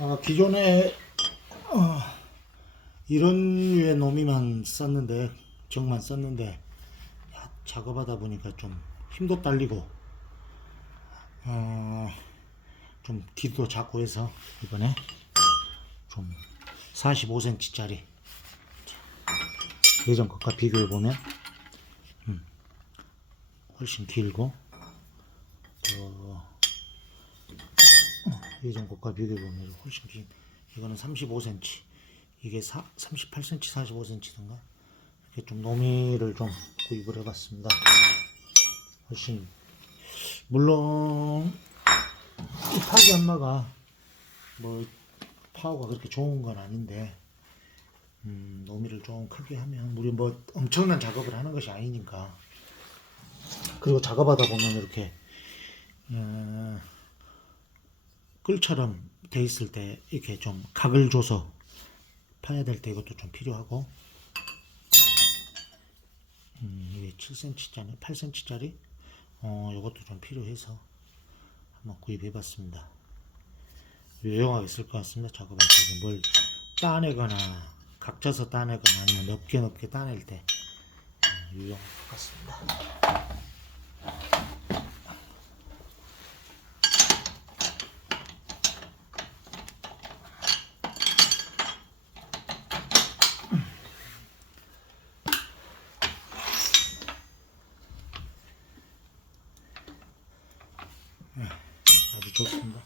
아, 기존에 어, 이런 류의 놈이만 썼는데 정만 썼는데 야, 작업하다 보니까 좀 힘도 딸리고 어, 좀 길이도 작고 해서 이번에 좀 45cm짜리. 예전 것과 비교해 보면 음, 훨씬 길고 어, 예전 것과 비교해 보면 훨씬 긴 이거는 35cm 이게 4, 38cm 45cm인가? 이렇게 좀 노미를 좀 구입을 해봤습니다. 훨씬. 물론 이 파기 안마가 뭐 파워가 그렇게 좋은 건 아닌데 음, 노미를 좀 크게 하면 우리 뭐 엄청난 작업을 하는 것이 아니니까. 그리고 작업하다 보면 이렇게 어, 끌처럼 돼 있을 때 이렇게 좀 각을 줘서 파야 될 때 이것도 좀 필요하고. 음, 이게 7cm짜리 8cm짜리? 어, 이것도 좀 필요해서 한번 구입해 봤습니다. 유용하게 쓸 것 같습니다. 작업할 때 뭘 따내거나 각져서 따내거나 아니면 넓게 넓게 따낼 때 음, 유용할 것 같습니다 좋습니다.